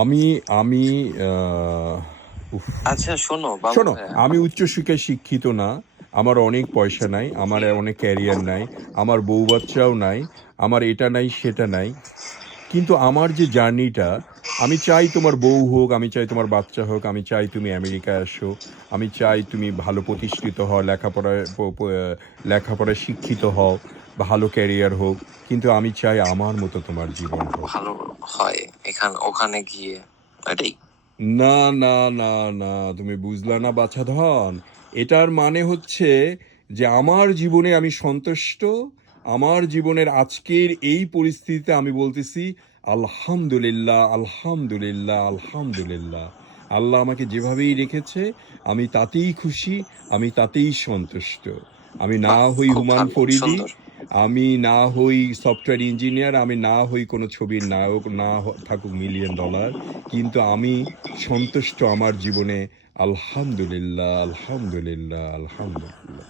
আমি আমি আহ, উফ, আচ্ছা শোনো বাবু শোনো, ভাইয়া, আমি উচ্চশিক্ষায় শিক্ষিত না, আমার অনেক পয়সা নাই, আমার অনেক ক্যারিয়ার নাই, আমার বউ বাচ্চাও নাই, আমার এটা নাই সেটা নাই, কিন্তু আমার যে জার্নিটা, আমি চাই তোমার বউ হোক, আমি চাই তোমার বাচ্চা হোক, আমি চাই তুমি আমেরিকায় আসো, আমি চাই তুমি ভালো প্রতিষ্ঠিত হও, লেখাপড়ায় শিক্ষিত হও, ভালো ক্যারিয়ার হোক, কিন্তু আমি চাই আমার মতো তোমার জীবন হোক। ভালো হয় ওখানে গিয়ে, এটাই। না, না, না, না, তুমি বুঝলা না বাছাধন। এটার মানে হচ্ছে যে আমার জীবনে আমি সন্তুষ্ট, আমার জীবনের আজকের এই পরিস্থিতিতে আমি বলতেছি আলহামদুলিল্লাহ, আলহামদুলিল্লাহ, আলহামদুলিল্লাহ। আল্লাহ আমাকে যেভাবেই রেখেছে আমি তাতেই খুশি, আমি তাতেই সন্তুষ্ট। আমি না বাহ, হই খুব হুমায়ুন ভালো, ফরিদী, সুন্দর। আমি না হই সফটওয়্যার ইঞ্জিনিয়ার, আমি না হই কোনো ছবির নায়ক, না থাকুক মিলিয়ন ডলার, কিন্তু আমি সন্তুষ্ট আমার জীবনে। আলহামদুলিল্লাহ, আলহামদুলিল্লাহ, আলহামদুলিল্লাহ।